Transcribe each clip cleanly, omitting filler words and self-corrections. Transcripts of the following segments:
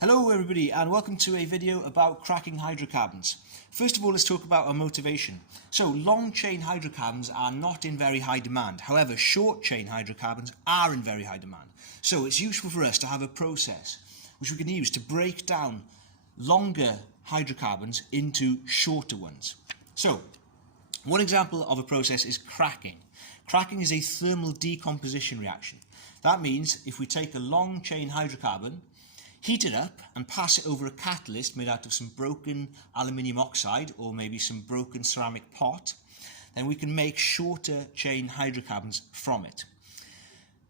Hello everybody and welcome to a video about cracking hydrocarbons. First of all, let's talk about our motivation. So long chain hydrocarbons are not in very high demand. However, short chain hydrocarbons are in very high demand. So it's useful for us to have a process which we can use to break down longer hydrocarbons into shorter ones. So one example of a process is cracking. Cracking is a thermal decomposition reaction. That means if we take a long chain hydrocarbon, heat it up and pass it over a catalyst made out of some broken aluminium oxide or maybe some broken ceramic pot, then we can make shorter chain hydrocarbons from it.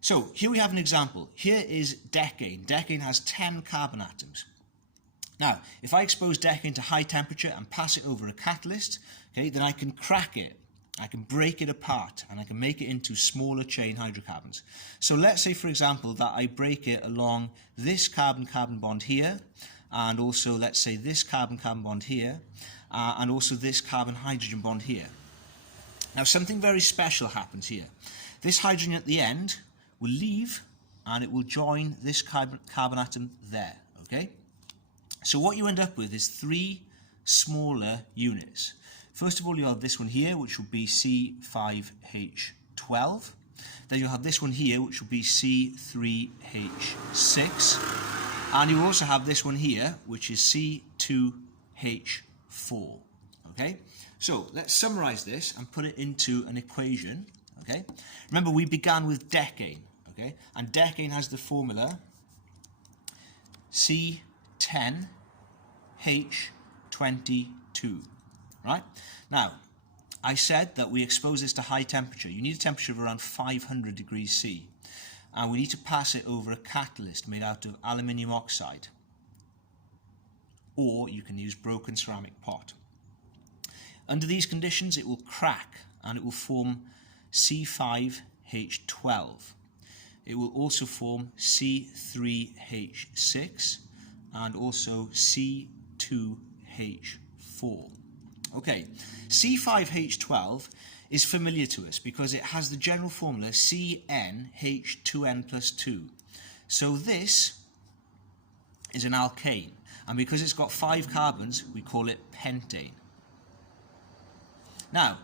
So here we have an example. Here is decane. Decane has 10 carbon atoms. Now, if I expose decane to high temperature and pass it over a catalyst, then I can crack it. I can break it apart and I can make it into smaller chain hydrocarbons. So let's say, for example, that I break it along this carbon-carbon bond here, and also let's say this carbon-carbon bond here, and also this carbon-hydrogen bond here. Now something very special happens here. This hydrogen at the end will leave and it will join this carbon atom there. Okay? So what you end up with is three smaller units. First of all, you have this one here, which will be C5H12. Then you'll have this one here, which will be C3H6. And you also have this one here, which is C2H4. Okay? So let's summarize this and put it into an equation. Okay? Remember, we began with decane. Okay? And decane has the formula C10H22. Right? Now, I said that we expose this to high temperature. You need a temperature of around 500 degrees C. And we need to pass it over a catalyst made out of aluminium oxide. Or you can use broken ceramic pot. Under these conditions, it will crack and it will form C5H12. It will also form C3H6 and also C2H4. Okay, C5H12 is familiar to us because it has the general formula CnH2n plus 2. So this is an alkane, and because it's got 5 carbons, we call it pentane. Now,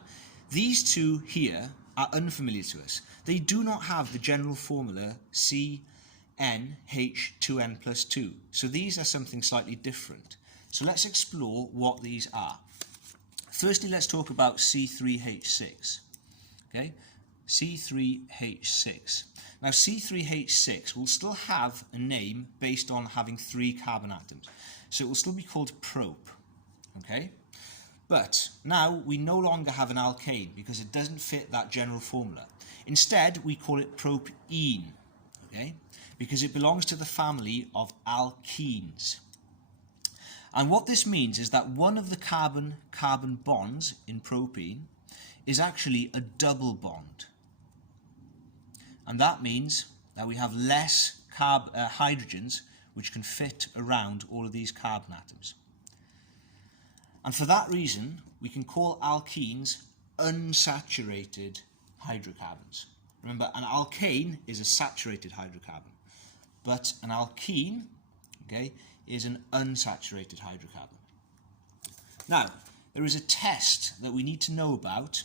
these two here are unfamiliar to us. They do not have the general formula CnH2n plus 2. So these are something slightly different. So let's explore what these are. Firstly, let's talk about C3H6. Okay, C3H6. Now, C3H6 will still have a name based on having 3 carbon atoms. So it will still be called prop. Okay, but now we no longer have an alkane because it doesn't fit that general formula. Instead, we call it propene. Okay, because it belongs to the family of alkenes. And what this means is that one of the carbon-carbon bonds in propene is actually a double bond. And that means that we have less hydrogens which can fit around all of these carbon atoms. And for that reason, we can call alkenes unsaturated hydrocarbons. Remember, an alkane is a saturated hydrocarbon, but an alkene, okay, is an unsaturated hydrocarbon. Now, there is a test that we need to know about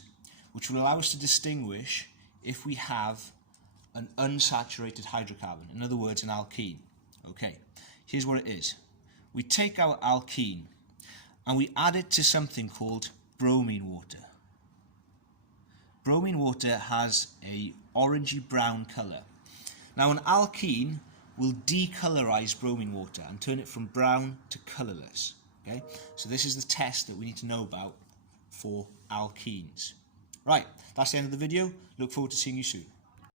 which will allow us to distinguish if we have an unsaturated hydrocarbon, in other words, an alkene. Okay, here's what it is. We take our alkene and we add it to something called bromine water. Bromine water has a orangey brown colour. Now, an alkene will decolorize bromine water and turn it from brown to colourless. Okay, so this is the test that we need to know about for alkenes. Right, that's the end of the video. Look forward to seeing you soon.